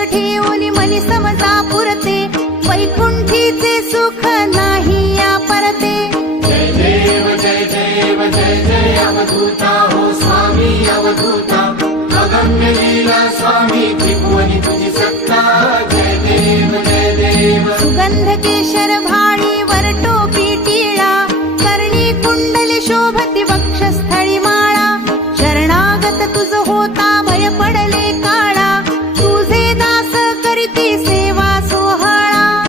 एक ठेवली मनी समजा पुरते वैकुंठीचे सुख नाही या परते जय देव जय देव जय जय अवधूता हो स्वामी अवधूता अगम्य लीला स्वामी त्रिभुवनी तुझी सत्ता जय देव जय देव सुगंध केशर